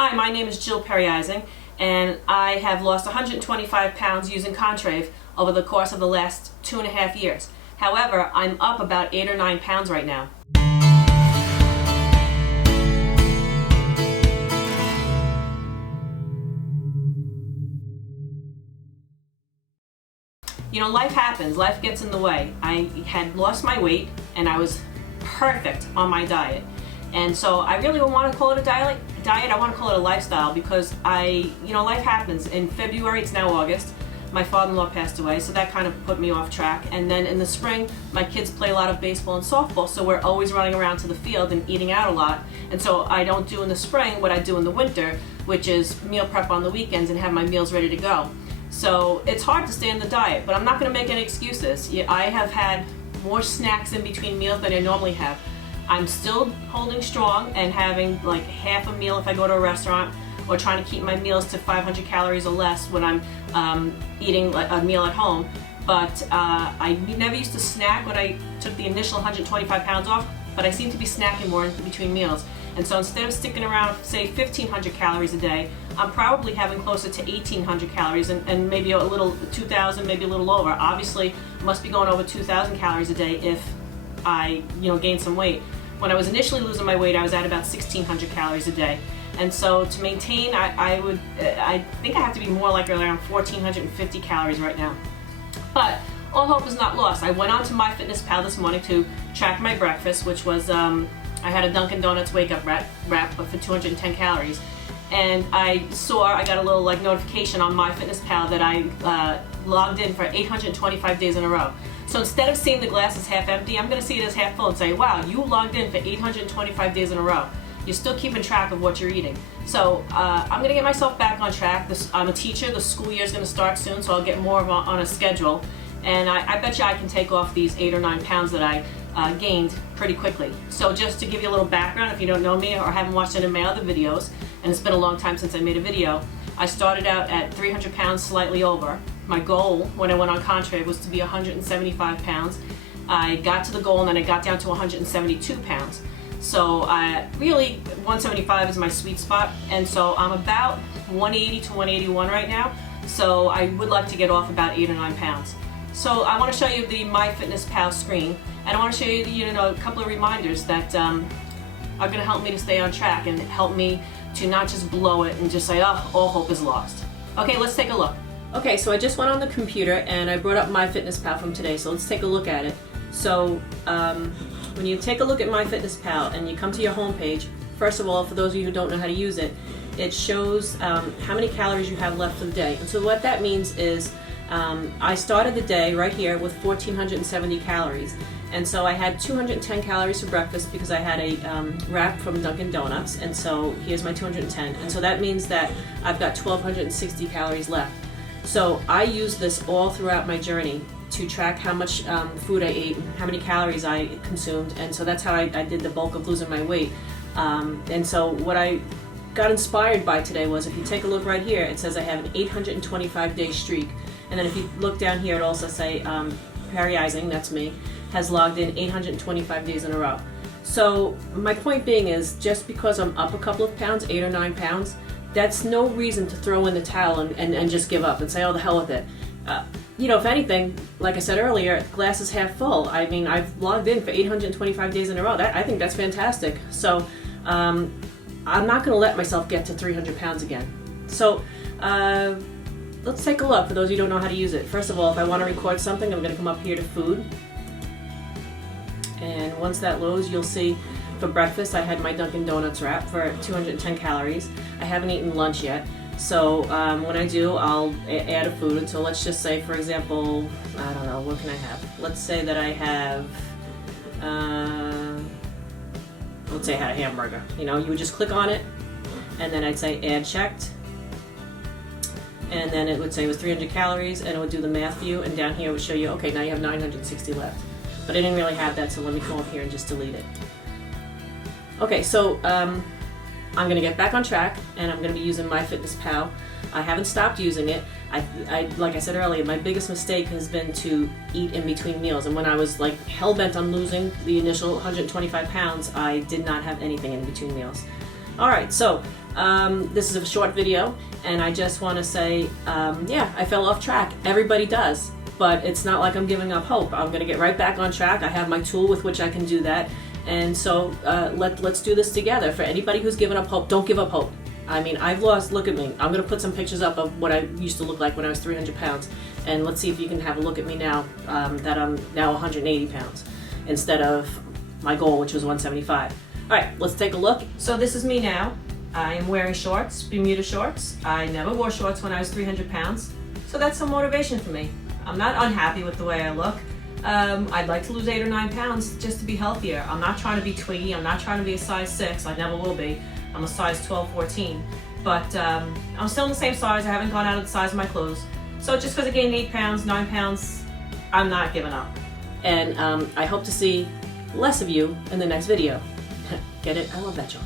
Hi, my name is Jill Perry-Eising, and I have lost 125 pounds using Contrave over the course of the last 2.5 years. However, I'm up about 8 or 9 pounds right now. You know, life happens, life gets in the way. I had lost my weight and I was perfect on my diet. And so I really don't want to call it a diet, I want to call it a lifestyle because life happens. In February, it's now August, my father-in-law passed away, so that kind of put me off track. And then in the spring, my kids play a lot of baseball and softball, so we're always running around to the field and eating out a lot. And so I don't do in the spring what I do in the winter, which is meal prep on the weekends and have my meals ready to go. So it's hard to stay on the diet, but I'm not going to make any excuses. I have had more snacks in between meals than I normally have. I'm still holding strong and having like half a meal if I go to a restaurant, or trying to keep my meals to 500 calories or less when I'm eating a meal at home. But I never used to snack when I took the initial 125 pounds off, but I seem to be snacking more in between meals. And so instead of sticking around, say, 1,500 calories a day, I'm probably having closer to 1,800 calories and maybe a little 2,000, maybe a little over. Obviously, must be going over 2,000 calories a day if I gain some weight. When I was initially losing my weight, I was at about 1,600 calories a day. And so to maintain, I think I have to be more like around 1,450 calories right now. But all hope is not lost. I went on to MyFitnessPal this morning to track my breakfast, which was, I had a Dunkin' Donuts wake-up wrap but for 210 calories. And I got a little notification on MyFitnessPal that I logged in for 825 days in a row. So instead of seeing the glass as half empty, I'm going to see it as half full and say, wow, you logged in for 825 days in a row. You're still keeping track of what you're eating. So I'm going to get myself back on track. I'm a teacher. The school year is going to start soon, so I'll get more on a schedule. And I bet you I can take off these 8 or 9 pounds that I gained pretty quickly. So just to give you a little background, if you don't know me or haven't watched any of my other videos, and it's been a long time since I made a video, I started out at 300 pounds, slightly over. My goal when I went on Contrave was to be 175 pounds. I got to the goal and then I got down to 172 pounds. So really 175 is my sweet spot, and so I'm about 180 to 181 right now. So I would like to get off about 8 or 9 pounds. So I want to show you the MyFitnessPal screen, and I want to show you, a couple of reminders that are going to help me to stay on track and help me to not just blow it and just say, oh, all hope is lost. Okay, let's take a look. Okay, so I just went on the computer and I brought up MyFitnessPal from today, so let's take a look at it. So when you take a look at MyFitnessPal and you come to your home page, first of all, for those of you who don't know how to use it, it shows how many calories you have left for the day. And so what that means is I started the day right here with 1,470 calories. And so I had 210 calories for breakfast because I had a wrap from Dunkin' Donuts, and so here's my 210. And so that means that I've got 1,260 calories left. So I use this all throughout my journey to track how much food I ate and how many calories I consumed, and so that's how I did the bulk of losing my weight. And so what I got inspired by today was, if you take a look right here, it says I have an 825 day streak, and then if you look down here, it also say Perry-Eising, that's me, has logged in 825 days in a row. So my point being is, just because I'm up a couple of pounds, 8 or 9 pounds, that's no reason to throw in the towel and just give up and say, oh, the hell with it. If anything, like I said earlier, glass is half full. I mean, I've logged in for 825 days in a row. I think that's fantastic. So I'm not going to let myself get to 300 pounds again. So let's take a look for those of you who don't know how to use it. First of all, if I want to record something, I'm going to come up here to food. And once that loads, you'll see for breakfast I had my Dunkin' Donuts wrap for 210 calories. I haven't eaten lunch yet. So when I do, I'll add a food. So let's just say, for example, I don't know, what can I have? Let's say that I have, let's say I had a hamburger. You would just click on it, and then I'd say add checked. And then it would say it was 300 calories, and it would do the math for you, and down here it would show you, okay, now you have 960 left. But I didn't really have that, so let me come up here and just delete it. Okay, so I'm going to get back on track, and I'm going to be using MyFitnessPal. I haven't stopped using it. Like I said earlier, my biggest mistake has been to eat in between meals. And when I was hell-bent on losing the initial 125 pounds, I did not have anything in between meals. All right, so This is a short video, and I just want to say, yeah, I fell off track. Everybody does, but it's not like I'm giving up hope. I'm going to get right back on track. I have my tool with which I can do that, and so let's do this together. For anybody who's given up hope, don't give up hope. I mean, I've lost, look at me. I'm going to put some pictures up of what I used to look like when I was 300 pounds, and let's see if you can have a look at me now, that I'm now 180 pounds, instead of my goal, which was 175. All right, let's take a look. So this is me now. I am wearing shorts, Bermuda shorts. I never wore shorts when I was 300 pounds, so that's some motivation for me. I'm not unhappy with the way I look. I'd like to lose 8 or 9 pounds just to be healthier. I'm not trying to be twiggy. I'm not trying to be a size 6. I never will be. I'm a size 12, 14. But I'm still in the same size. I haven't gone out of the size of my clothes. So just because I gained 8 pounds, 9 pounds, I'm not giving up. And I hope to see less of you in the next video. Get it? I love that joke.